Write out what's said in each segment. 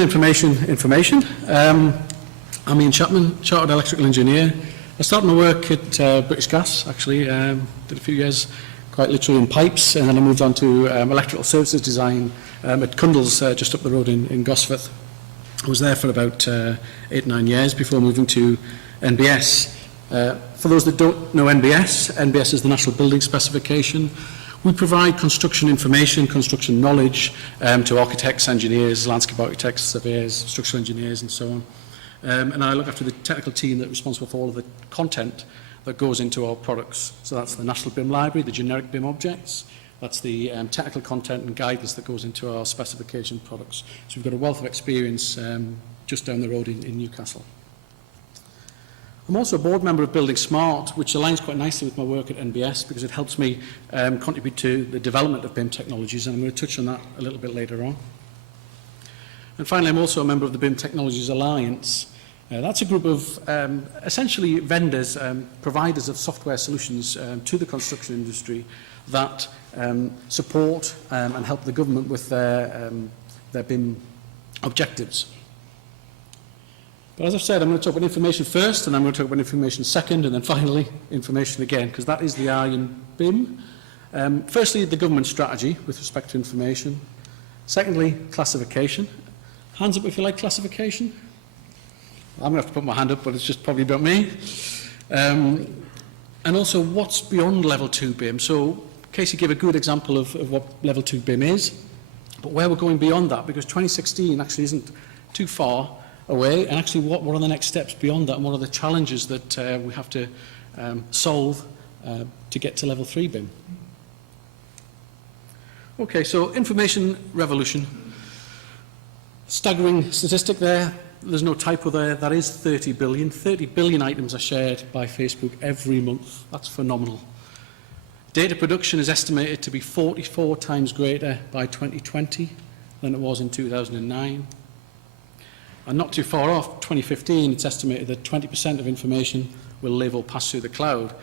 Information. I'm Ian Chapman, Chartered Electrical Engineer. I started my work at British Gas, actually. Did a few years, quite literally, in pipes, and then I moved on to electrical services design at Cundall's, just up the road in Gosforth. I was there for about 8-9 years before moving to NBS. For those that don't know NBS is the National Building Specification. We provide construction information, construction knowledge to architects, engineers, landscape architects, surveyors, structural engineers, and so on. And I look after the technical team that's responsible for all of the content that goes into our products. So that's the National BIM Library, the generic BIM objects. That's the technical content and guidance that goes into our specification products. So we've got a wealth of experience just down the road in Newcastle. I'm also a board member of Building Smart, which aligns quite nicely with my work at NBS because it helps me contribute to the development of BIM technologies, and I'm going to touch on that a little bit later on. And finally, I'm also a member of the BIM Technologies Alliance. That's a group of essentially vendors, providers of software solutions to the construction industry that support and help the government with their BIM objectives. But as I've said, I'm going to talk about information first, and I'm going to talk about information second, and then finally information again, because that is the I in BIM. Firstly, the government strategy with respect to information. Secondly, classification. Hands up if you like classification. I'm going to have to put my hand up, but it's just probably about me. And also, what's beyond level 2 BIM? So Casey gave a good example of what level 2 BIM is, but where we're going beyond that, because 2016 actually isn't too far away, and actually what are the next steps beyond that, and what are the challenges that we have to solve to get to level 3 BIM. Okay, so information revolution. Staggering statistic there. There's no typo there. That is 30 billion. 30 billion items are shared by Facebook every month. That's phenomenal. Data production is estimated to be 44 times greater by 2020 than it was in 2009. And not too far off, 2015, it's estimated that 20% of information will live or pass through the cloud.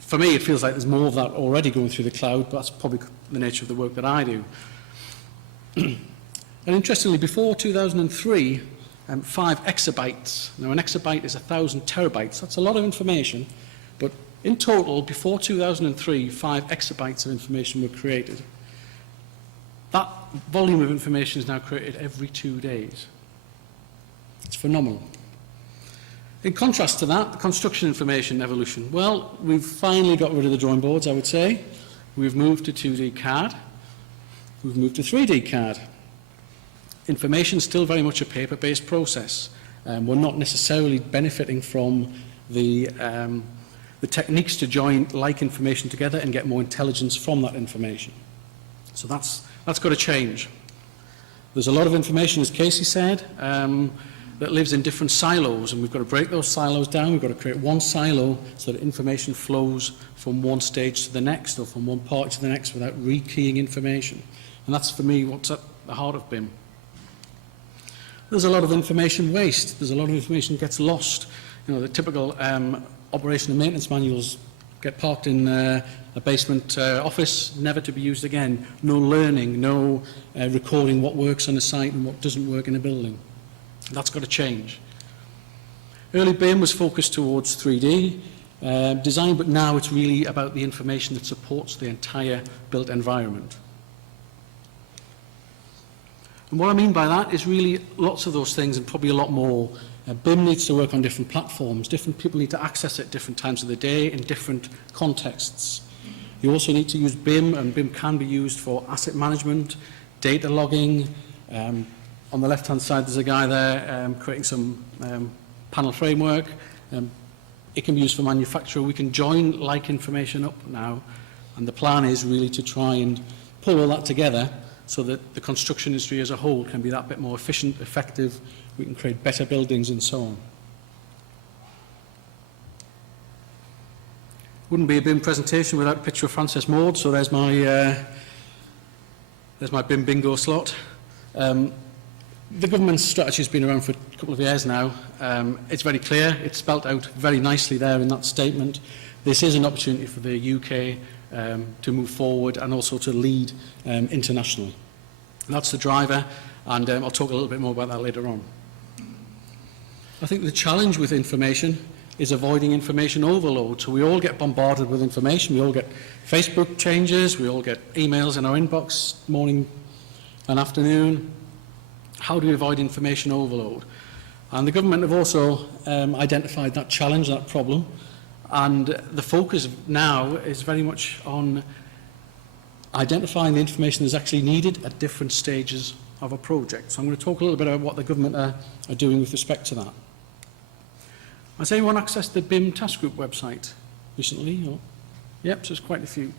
For me, it feels like there's more of that already going through the cloud, but that's probably the nature of the work that I do. And interestingly, before 2003, 5 exabytes. Now, an exabyte is 1,000 terabytes. That's a lot of information, but in total, before 2003, 5 exabytes of information were created. That volume of information is now created every 2 days. It's phenomenal. In contrast to that, the construction information evolution. Well, we've finally got rid of the drawing boards, I would say. We've moved to 2D CAD. We've moved to 3D CAD. Information is still very much a paper-based process. We're not necessarily benefiting from the techniques to join like information together and get more intelligence from that information. So that's got to change. There's a lot of information, as Casey said, that lives in different silos, and we've got to break those silos down. We've got to create one silo so that information flows from one stage to the next or from one part to the next without rekeying information. And that's, for me, what's at the heart of BIM. There's a lot of information waste. There's a lot of information gets lost. You know, the typical operation and maintenance manuals get parked in a basement office, never to be used again. No learning, no recording what works on a site and what doesn't work in a building. That's got to change. Early BIM was focused towards 3D design, but now it's really about the information that supports the entire built environment. And what I mean by that is really lots of those things and probably a lot more. BIM needs to work on different platforms. Different people need to access it at different times of the day in different contexts. You also need to use BIM, and BIM can be used for asset management, data logging. On the left-hand side, there's a guy there creating some panel framework. It can be used for manufacture. We can join like information up now, and the plan is really to try and pull all that together so that the construction industry as a whole can be that bit more efficient, effective. We can create better buildings and so on. Wouldn't be a BIM presentation without a picture of Frances Maud, so there's my BIM bingo slot. The government's strategy has been around for a couple of years now. It's very clear. It's spelt out very nicely there in that statement. This is an opportunity for the UK to move forward and also to lead internationally. That's the driver. And I'll talk a little bit more about that later on. I think the challenge with information is avoiding information overload. So we all get bombarded with information. We all get Facebook changes. We all get emails in our inbox morning and afternoon. How do we avoid information overload? And the government have also identified that challenge, that problem. And the focus now is very much on identifying the information that's actually needed at different stages of a project. So I'm going to talk a little bit about what the government are doing with respect to that. Has anyone accessed the BIM Task Group website recently? Or? Yep, so there's quite a few.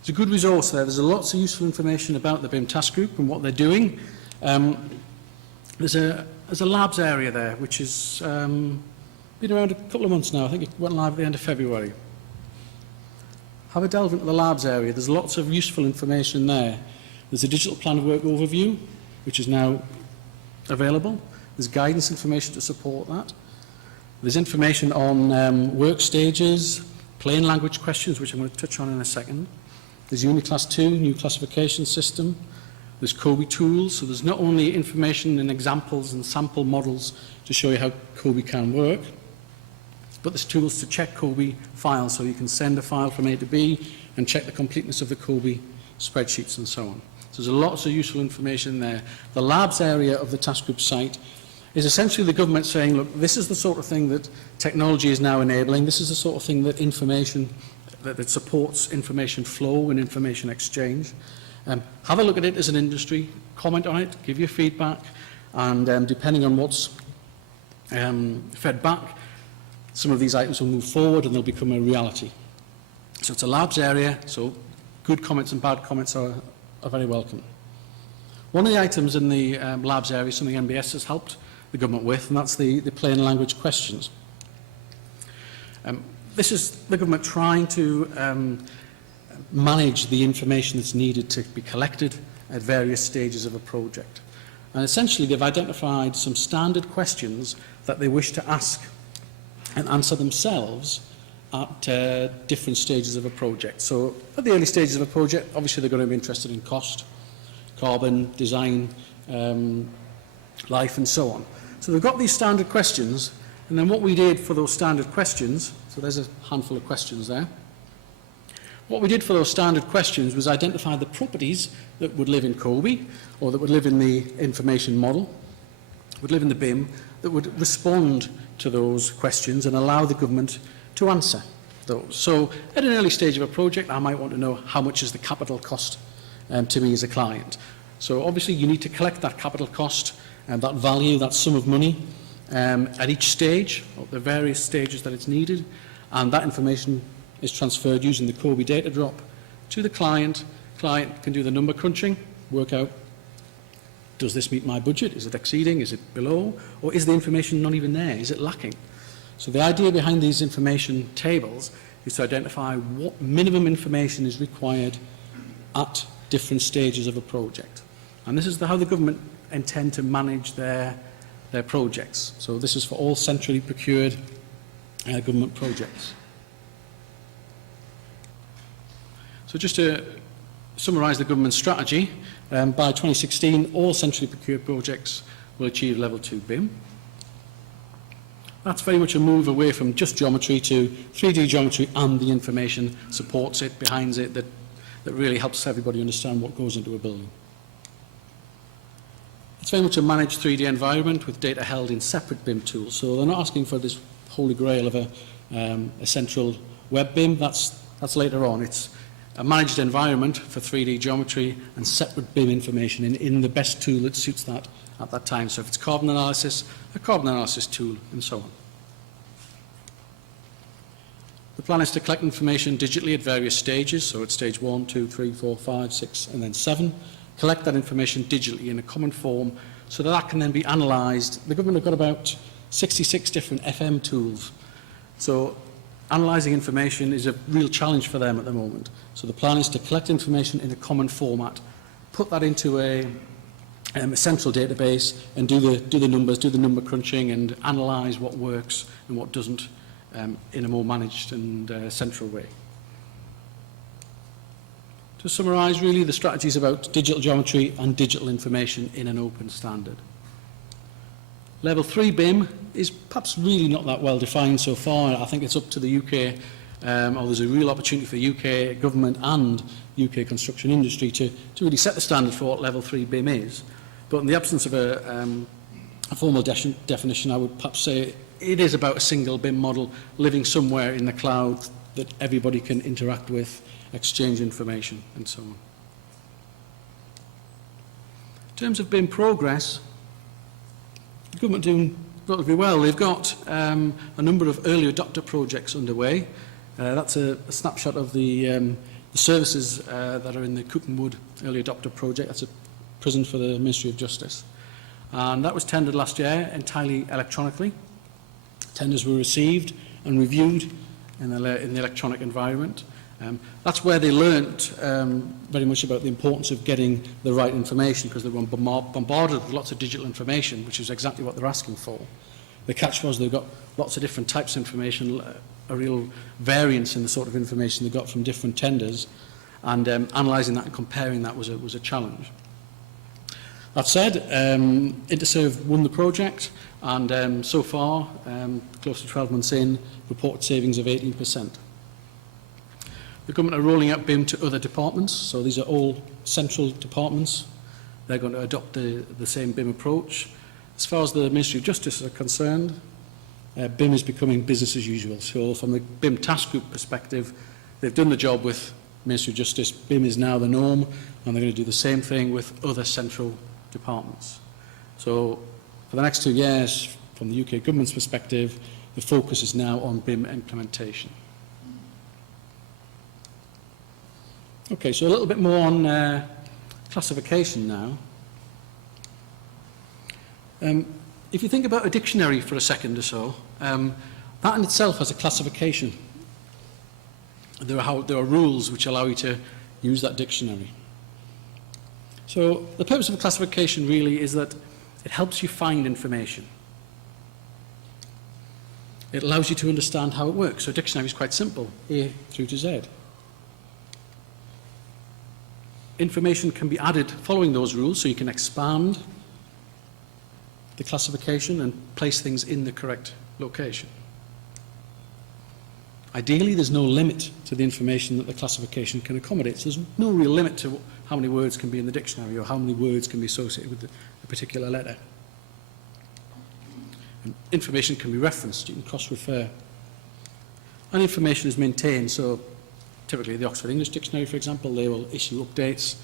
There's a good resource there. There's lots of useful information about the BIM Task Group and what they're doing. There's a labs area there, which has been around a couple of months now. I think it went live at the end of February. Have a delve into the labs area. There's lots of useful information there. There's a digital plan of work overview, which is now available. There's guidance information to support that. There's information on work stages, plain language questions, which I'm going to touch on in a second. There's Uniclass 2, new classification system. There's COBie tools, so there's not only information and examples and sample models to show you how COBie can work, but there's tools to check COBie files, so you can send a file from A to B and check the completeness of the COBie spreadsheets and so on. So there's lots of useful information there. The labs area of the task group site is essentially the government saying, look, this is the sort of thing that technology is now enabling. This is the sort of thing that that supports information flow and information exchange. Have a look at it as an industry, comment on it, give your feedback, and depending on what's fed back, some of these items will move forward and they'll become a reality. So it's a labs area, so good comments and bad comments are very welcome. One of the items in the labs area, something MBS has helped the government with, and that's the plain language questions. This is the government trying to manage the information that's needed to be collected at various stages of a project. And essentially they've identified some standard questions that they wish to ask and answer themselves at different stages of a project. So at the early stages of a project, obviously they're going to be interested in cost, carbon, design, life and so on. So they've got these standard questions, and then what we did for those standard questions, so there's a handful of questions there. What we did for those standard questions was identify the properties that would live in COBie, or that would live in the information model, would live in the BIM, that would respond to those questions and allow the government to answer those. So at an early stage of a project, I might want to know how much is the capital cost to me as a client. So obviously you need to collect that capital cost and that value, that sum of money at each stage, of the various stages that it's needed, and that information is transferred using the COBie data drop to the client. Client can do the number crunching, work out, does this meet my budget? Is it exceeding? Is it below? Or is the information not even there? Is it lacking? So the idea behind these information tables is to identify what minimum information is required at different stages of a project. And this is how the government intend to manage their projects. So this is for all centrally procured government projects. So just to summarise the government strategy, by 2016, all centrally procured projects will achieve level 2 BIM. That's very much a move away from just geometry to 3D geometry, and the information supports it, behind it, that really helps everybody understand what goes into a building. It's very much a managed 3D environment with data held in separate BIM tools. So they're not asking for this holy grail of a central web BIM. That's later on. It's a managed environment for 3D geometry and separate BIM information in the best tool that suits that at that time. So if it's carbon analysis, a carbon analysis tool, and so on. The plan is to collect information digitally at various stages, so at stage 1, 2, 3, 4, 5, 6, and then 7. Collect that information digitally in a common form so that can then be analysed. The government have got about 66 different FM tools. So analysing information is a real challenge for them at the moment. So the plan is to collect information in a common format, put that into a central database, and do the numbers, do the number crunching, and analyse what works and what doesn't in a more managed and central way. To summarise, really, the strategy is about digital geometry and digital information in an open standard. Level 3 BIM is perhaps really not that well defined so far. I think it's up to the UK, or there's a real opportunity for the UK government and UK construction industry to really set the standard for what Level 3 BIM is. But in the absence of a formal definition, I would perhaps say it is about a single BIM model living somewhere in the cloud that everybody can interact with, exchange information, and so on. In terms of BIM progress, the government are doing relatively well. They've got a number of early adopter projects underway. That's a snapshot of the services that are in the Cooperwood early adopter project. That's a prison for the Ministry of Justice. And that was tendered last year entirely electronically. Tenders were received and reviewed in the electronic environment. That's where they learnt very much about the importance of getting the right information, because they were bombarded with lots of digital information, which is exactly what they're asking for. The catch was they've got lots of different types of information, a real variance in the sort of information they got from different tenders, and analysing that and comparing that was a challenge. That said, Interserve won the project, and so far, close to 12 months in, reported savings of 18%. The government are rolling out BIM to other departments, so these are all central departments. They're going to adopt the same BIM approach. As far as the Ministry of Justice are concerned, BIM is becoming business as usual. So from the BIM task group perspective, they've done the job with Ministry of Justice. BIM is now the norm, and they're going to do the same thing with other central departments. So for the next 2 years, from the UK government's perspective, the focus is now on BIM implementation. Okay, so a little bit more on classification now. If you think about a dictionary for a second or so, that in itself has a classification. There are rules which allow you to use that dictionary. So the purpose of a classification really is that it helps you find information. It allows you to understand how it works. So a dictionary is quite simple, A through to Z. Information can be added following those rules, so you can expand the classification and place things in the correct location. Ideally, there's no limit to the information that the classification can accommodate. So there's no real limit to how many words can be in the dictionary or how many words can be associated with a particular letter. And information can be referenced, you can cross-refer. And information is maintained, so typically the Oxford English Dictionary, for example, they will issue updates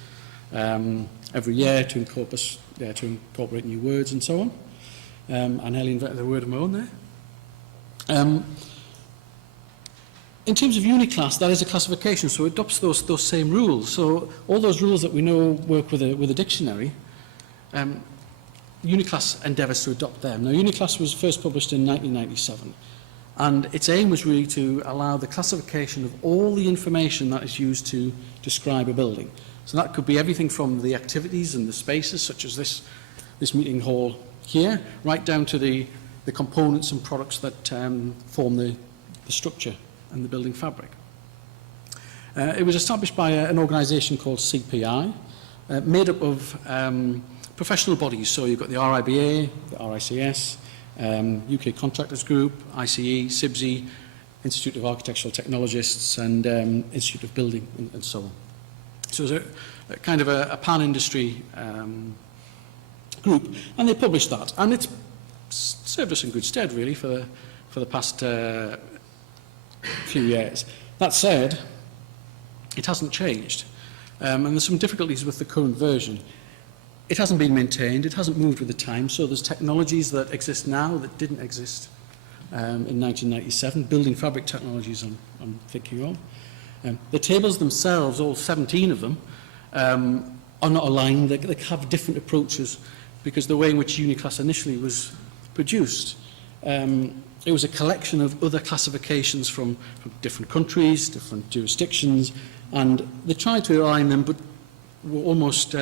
every year to incorporate new words and so on. I nearly invented a word of my own there. In terms of Uniclass, that is a classification, so it adopts those same rules. So all those rules that we know work with a dictionary, Uniclass endeavours to adopt them. Now, Uniclass was first published in 1997, and its aim was really to allow the classification of all the information that is used to describe a building. So that could be everything from the activities and the spaces, such as this meeting hall here, right down to the components and products that form the structure and the building fabric. It was established by an organisation called CPI, made up of professional bodies. So you've got the RIBA, the RICS, UK Contractors Group, ICE, CIBSE, Institute of Architectural Technologists, and Institute of Building, and so on. So it was a kind of a pan-industry group, and they published that, and it's served us in good stead, really, for the past few years. That said, it hasn't changed, and there's some difficulties with the current version. It hasn't been maintained, it hasn't moved with the time, so there's technologies that exist now that didn't exist in 1997, building fabric technologies I'm thinking of. The tables themselves, all 17 of them, are not aligned. They have different approaches because the way in which Uniclass initially was produced, it was a collection of other classifications from different countries, different jurisdictions, and they tried to align them but were almost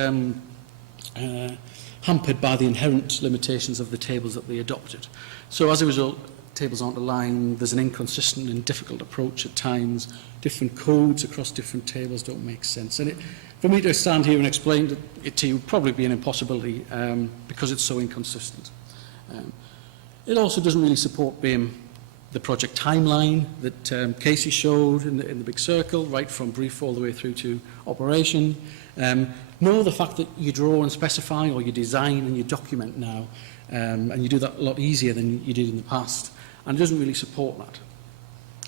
hampered by the inherent limitations of the tables that they adopted. So as a result, tables aren't aligned, there's an inconsistent and difficult approach at times, different codes across different tables don't make sense. And for me to stand here and explain it to you would probably be an impossibility because it's so inconsistent. It also doesn't really support BIM, the project timeline that Casey showed in the big circle, right from brief all the way through to operation. Nor the fact that you draw and specify, or you design and you document now, and you do that a lot easier than you did in the past, and it doesn't really support that.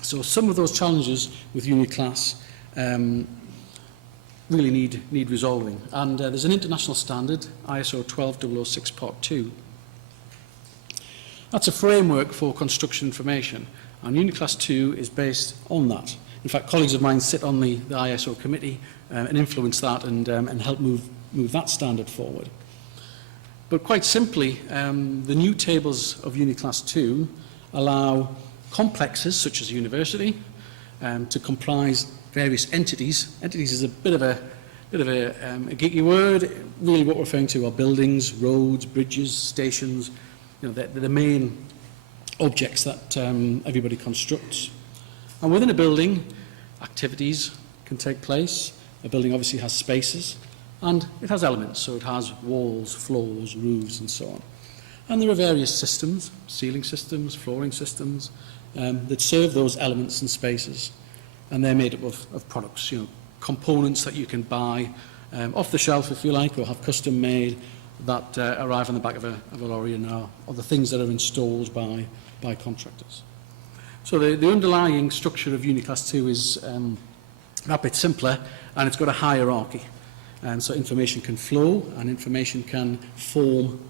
So some of those challenges with Uniclass really need resolving. And there's an international standard, ISO 12006 Part 2. That's a framework for construction information, and Uniclass 2 is based on that. In fact, colleagues of mine sit on the ISO committee and influence that and help move that standard forward. But quite simply, the new tables of Uniclass 2 allow complexes such as a university to comprise various entities. Entities is a bit of a geeky word. Really what we're referring to are buildings, roads, bridges, stations. You know, they're the main objects that everybody constructs. And within a building, activities can take place. A building obviously has spaces, and it has elements, so it has walls, floors, roofs, and so on. And there are various systems, ceiling systems, flooring systems, that serve those elements and spaces. And they're made up of products, you know, components that you can buy off the shelf, if you like, or have custom made, that arrive on the back of a lorry and are the things that are installed by contractors. So the underlying structure of Uniclass 2 is a bit simpler, and it's got a hierarchy. So information can flow and information can form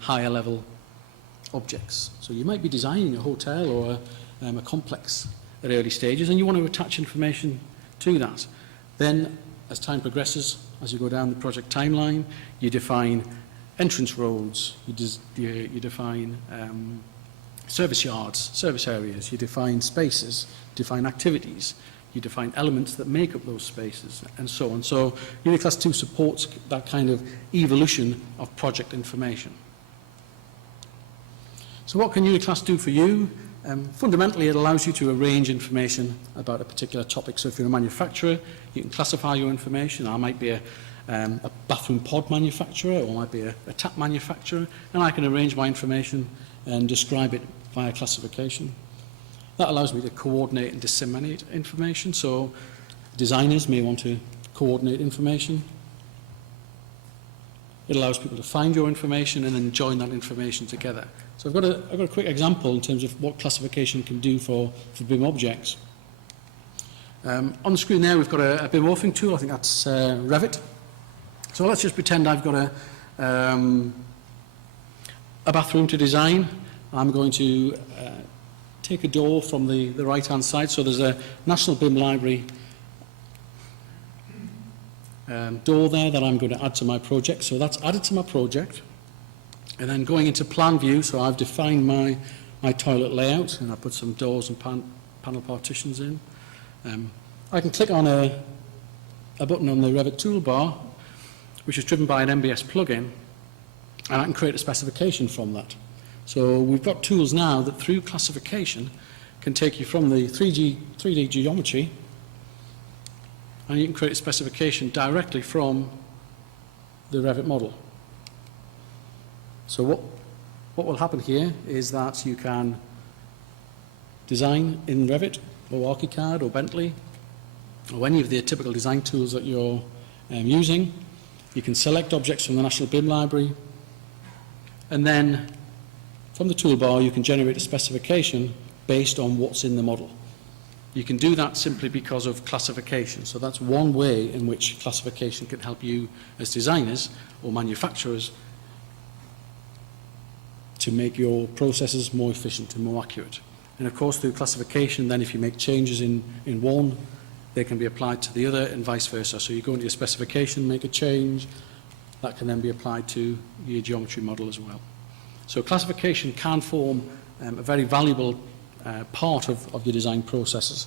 higher level objects. So you might be designing a hotel or a complex at early stages, and you want to attach information to that. Then, as time progresses, as you go down the project timeline, you define entrance roads, you define service yards, service areas, you define spaces, define activities, you define elements that make up those spaces, and so on. So Uniclass 2 supports that kind of evolution of project information. So what can Uniclass do for you? Fundamentally, it allows you to arrange information about a particular topic. So if you're a manufacturer, you can classify your information. I might be a bathroom pod manufacturer, or I might be a tap manufacturer, and I can arrange my information and describe it via classification. That allows me to coordinate and disseminate information. So designers may want to coordinate information. It allows people to find your information and then join that information together. So I've got a quick example in terms of what classification can do for BIM objects. On the screen there, we've got a BIM morphing tool. I think that's Revit. So let's just pretend I've got a bathroom to design. I'm going to take a door from the right-hand side. So there's a National BIM Library door there that I'm going to add to my project. So that's added to my project. And then going into plan view, so I've defined my toilet layout, and I put some doors and panel partitions in. I can click on a button on the Revit toolbar, which is driven by an MBS plugin, and I can create a specification from that. So we've got tools now that through classification can take you from the 3D geometry, and you can create a specification directly from the Revit model. So what will happen here is that you can design in Revit or ArchiCAD or Bentley or any of the typical design tools that you're using. You can select objects from the National BIM Library, and then from the toolbar you can generate a specification based on what's in the model. You can do that simply because of classification. So that's one way in which classification can help you as designers or manufacturers to make your processes more efficient and more accurate. And of course, through classification, then if you make changes in one, they can be applied to the other and vice versa. So you go into your specification, make a change, that can then be applied to your geometry model as well. So classification can form a very valuable part of your design processes.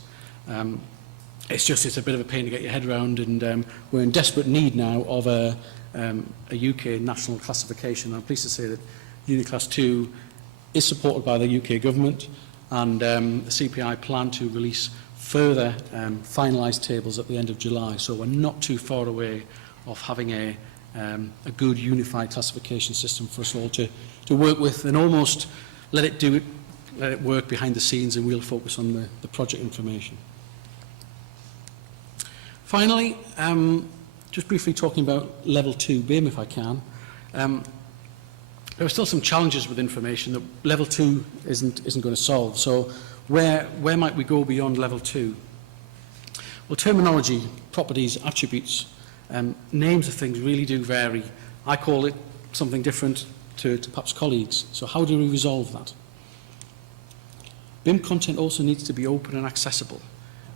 It's a bit of a pain to get your head around, and we're in desperate need now of a UK national classification. I'm pleased to say that Uniclass 2 is supported by the UK government, and the CPI plan to release further finalised tables at the end of July. So we're not too far away of having a good unified classification system for us all to work with, and almost let it work behind the scenes, and we'll focus on the project information. Finally, just briefly talking about level 2 BIM, if I can. There are still some challenges with information that level 2 isn't going to solve. So where might we go beyond level 2? Well, terminology, properties, attributes, names of things really do vary. I call it something different to perhaps colleagues. So how do we resolve that? BIM content also needs to be open and accessible.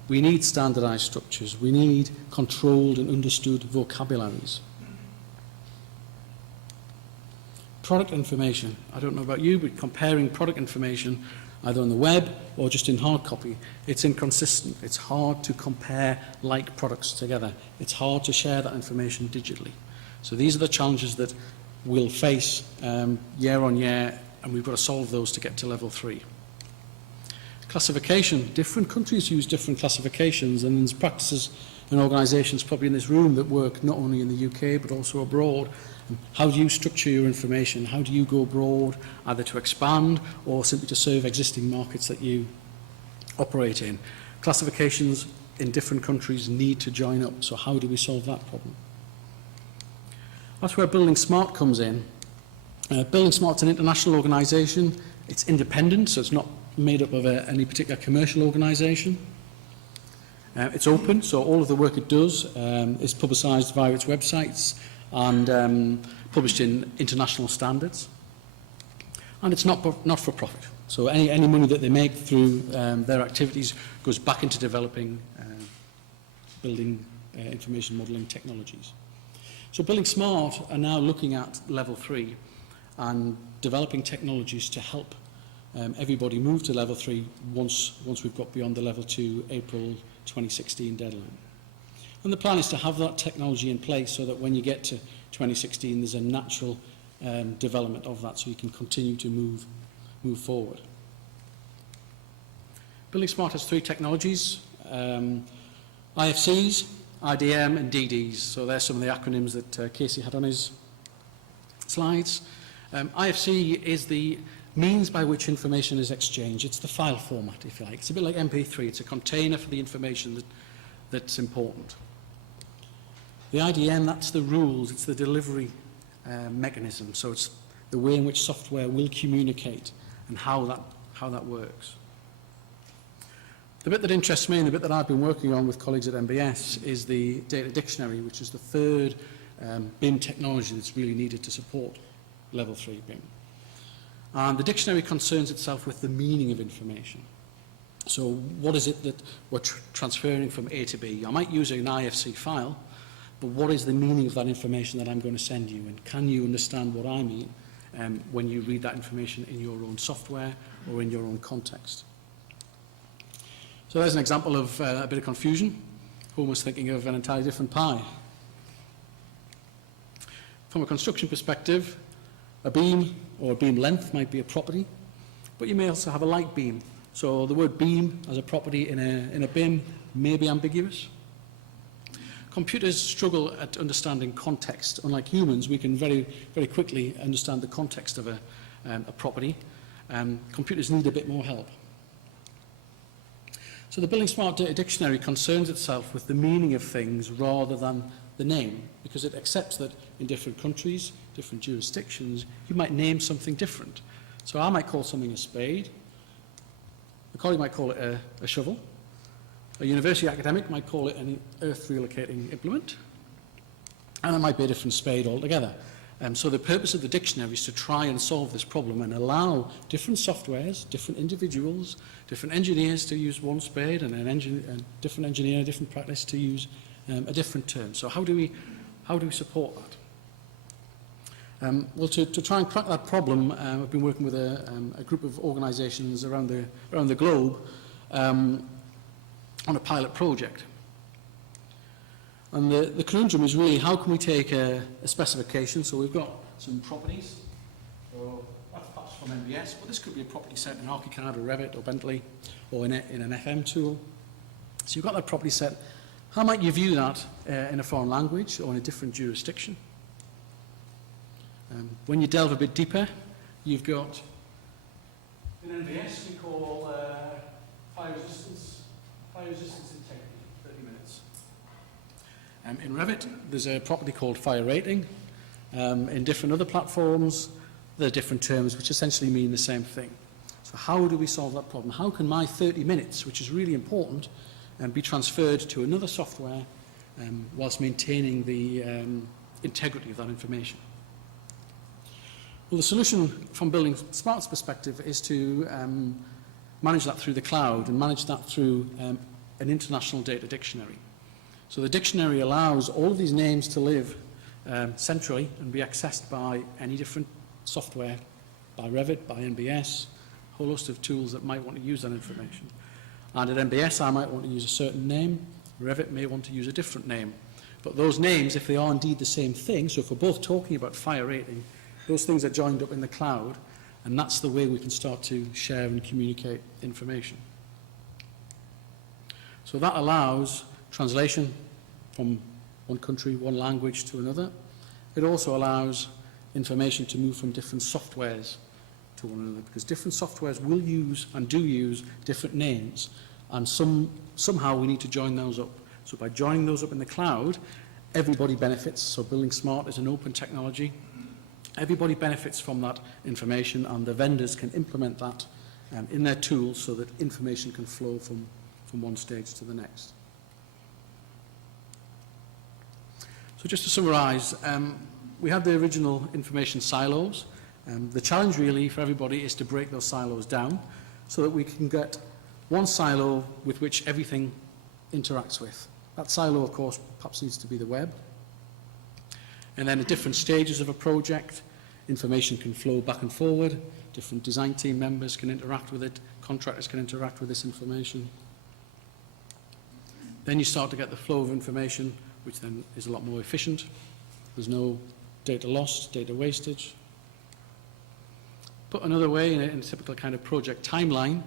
We need standardized structures. We need controlled and understood vocabularies. Product information. I don't know about you, but comparing product information either on the web or just in hard copy, it's inconsistent. It's hard to compare like products together. It's hard to share that information digitally. So these are the challenges that we'll face year on year, and we've got to solve those to get to level 3. Classification. Different countries use different classifications, and there's practices and organisations probably in this room that work not only in the UK but also abroad. How do you structure your information? How do you go abroad, either to expand or simply to serve existing markets that you operate in? Classifications in different countries need to join up, so how do we solve that problem? That's where Building Smart comes in. Building Smart's an international organisation. It's independent, so it's not made up of any particular commercial organisation. It's open, so all of the work it does is publicised via its websites and published in international standards. And it's not for profit. So any money that they make through their activities goes back into developing building information modelling technologies. So Building Smart are now looking at level 3 and developing technologies to help everybody move to level 3 once we've got beyond the level 2 April 2016 deadline. And the plan is to have that technology in place so that when you get to 2016, there's a natural development of that, so you can continue to move forward. Building Smart has 3 technologies: IFCs, IDM, and DDs. So there's some of the acronyms that Casey had on his slides. IFC is the means by which information is exchanged. It's the file format, if you like. It's a bit like MP3. It's a container for the information that's important. The IDM, that's the rules. It's the delivery mechanism. So it's the way in which software will communicate and how that works. The bit that interests me and the bit that I've been working on with colleagues at MBS is the data dictionary, which is the third BIM technology that's really needed to support level 3 BIM. And the dictionary concerns itself with the meaning of information. So what is it that we're transferring from A to B? I might use an IFC file, but what is the meaning of that information that I'm going to send you? And can you understand what I mean when you read that information in your own software or in your own context? So there's an example of a bit of confusion, almost thinking of an entirely different pie. From a construction perspective, a beam or a beam length might be a property, but you may also have a light beam. So the word beam as a property in a BIM may be ambiguous. Computers struggle at understanding context. Unlike humans, we can very, very quickly understand the context of a property. Computers need a bit more help. So the Building Smart Data Dictionary concerns itself with the meaning of things rather than the name, because it accepts that in different countries, different jurisdictions, you might name something different. So I might call something a spade, a colleague might call it a shovel, a university academic might call it an earth relocating implement, and it might be a different spade altogether. So the purpose of the dictionary is to try and solve this problem and allow different softwares, different individuals, different engineers to use one spade, and a different engineer, a different practice to use a different term. So how do we support that? Well, to try and crack that problem, I've been working with a group of organisations around the globe on a pilot project. And the conundrum is really, how can we take a specification? So we've got some properties. So that's perhaps from MBS, but this could be a property set in Archicad or Revit or Bentley or in an FM tool. So you've got that property set. How might you view that in a foreign language or in a different jurisdiction? When you delve a bit deeper, you've got in MBS we call fire resistance integrity, 30 minutes. In Revit, there's a property called fire rating. In different other platforms, there are different terms which essentially mean the same thing. So how do we solve that problem? How can my 30 minutes, which is really important, be transferred to another software whilst maintaining the integrity of that information? Well, the solution from Building Smart's perspective is to manage that through the cloud and manage that through an international data dictionary. So the dictionary allows all of these names to live centrally and be accessed by any different software, by Revit, by NBS, a whole host of tools that might want to use that information. And at NBS, I might want to use a certain name. Revit may want to use a different name. But those names, if they are indeed the same thing, so if we're both talking about fire rating, those things are joined up in the cloud, and that's the way we can start to share and communicate information. So that allows translation from one country, one language to another. It also allows information to move from different softwares to one another, because different softwares will use and do use different names, and somehow we need to join those up. So by joining those up in the cloud, everybody benefits. So Building Smart is an open technology. Everybody benefits from that information, and the vendors can implement that in their tools so that information can flow from one stage to the next. So just to summarise, we have the original information silos. The challenge really for everybody is to break those silos down so that we can get one silo with which everything interacts with. That silo, of course, perhaps needs to be the web. And then at different stages of a project, information can flow back and forward. Different design team members can interact with it. Contractors can interact with this information. Then you start to get the flow of information, which then is a lot more efficient. There's no data loss, data wastage. Put another way, in a typical kind of project timeline,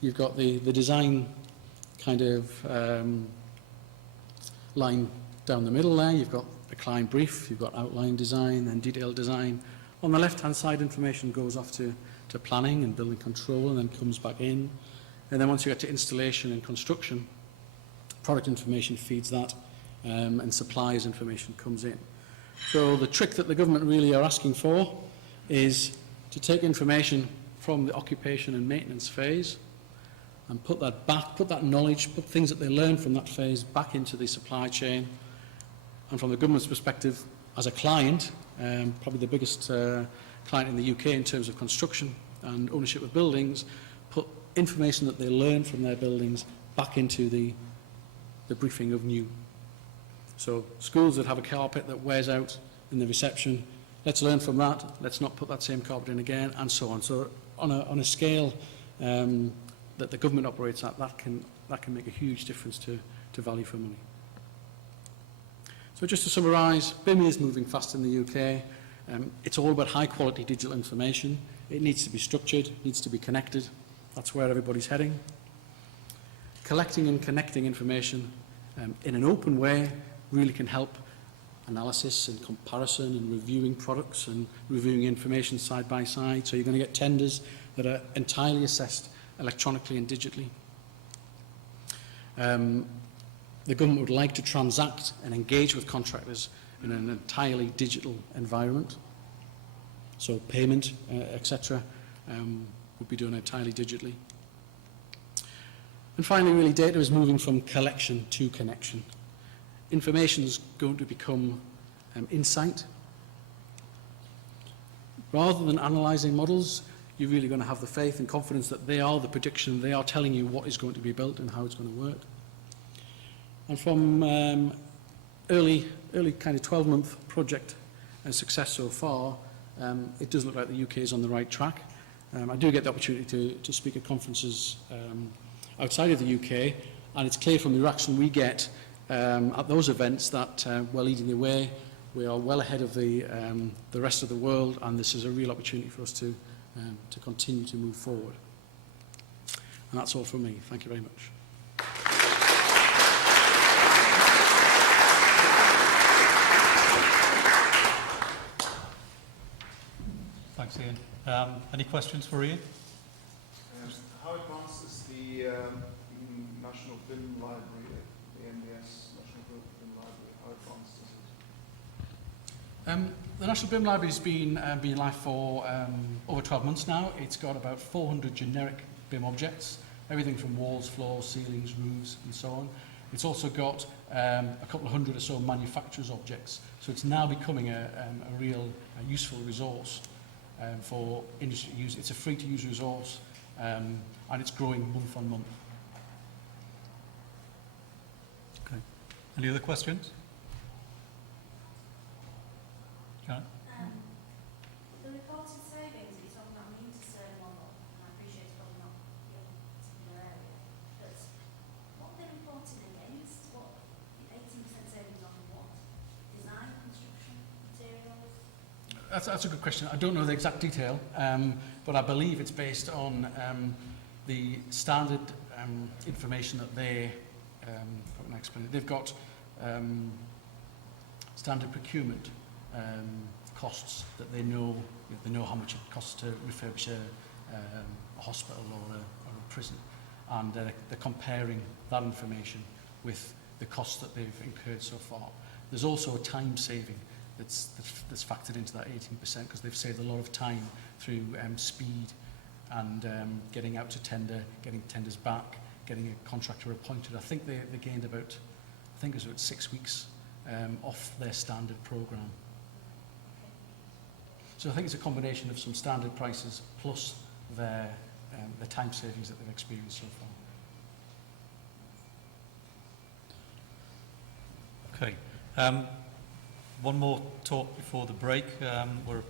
you've got the design kind of line down the middle there. You've got the client brief, you've got outline design and detailed design. On the left-hand side, information goes off to planning and building control and then comes back in. And then once you get to installation and construction, product information feeds that and suppliers information comes in. So the trick that the government really are asking for is to take information from the occupation and maintenance phase and put that back, put that knowledge, put things that they learn from that phase back into the supply chain. And from the government's perspective, as a client, probably the biggest client in the UK in terms of construction and ownership of buildings, put information that they learn from their buildings back into the briefing of new. So schools that have a carpet that wears out in the reception, let's learn from that, let's not put that same carpet in again, and so on. So on a scale that the government operates at, that can make a huge difference to value for money. So just to summarise, BIM is moving fast in the UK. It's all about high quality digital information. It needs to be structured, needs to be connected. That's where everybody's heading. Collecting and connecting information in an open way really can help analysis and comparison and reviewing products and reviewing information side by side. So you're going to get tenders that are entirely assessed electronically and digitally. The government would like to transact and engage with contractors in an entirely digital environment. So payment, etc., would be done entirely digitally. And finally, really, data is moving from collection to connection. Information is going to become insight. Rather than analysing models, you're really going to have the faith and confidence that they are the prediction, they are telling you what is going to be built and how it's going to work. And from early kind of 12-month project success so far, it does look like the UK is on the right track. I do get the opportunity to speak at conferences outside of the UK, and it's clear from the reaction we get at those events that we're leading the way. We are well ahead of the rest of the world, and this is a real opportunity for us to to continue to move forward. And that's all from me. Thank you very much. Thanks, Ian. Any questions for Ian? How advanced is the National BIM Library, the NBS National BIM Library? How advanced is it? The National BIM Library has been live for over 12 months now. It's got about 400 generic BIM objects, everything from walls, floors, ceilings, roofs, and so on. It's also got a couple of hundred or so manufacturers' objects. So it's now becoming a real useful resource for industry use. It's a free-to-use resource, and it's growing month on month. Okay. Any other questions? Janet? The reported savings that you're talking about on the interstate model, and I appreciate it's probably not your particular area, but what they're reporting against, what 18% savings on what? Design, construction, materials? That's a good question. I don't know the exact detail, but I believe it's based on the standard information that they, how can I explain it? They've got standard procurement costs that they know how much it costs to refurbish a hospital or a prison, and they're comparing that information with the costs that they've incurred so far. There's also a time saving that's factored into that 18% because they've saved a lot of time through speed and getting out to tender, getting tenders back, getting a contractor appointed. I think they gained about, it was about 6 weeks off their standard programme. So I think it's a combination of some standard prices plus the time savings that they've experienced so far. Okay. One more talk before the break. We're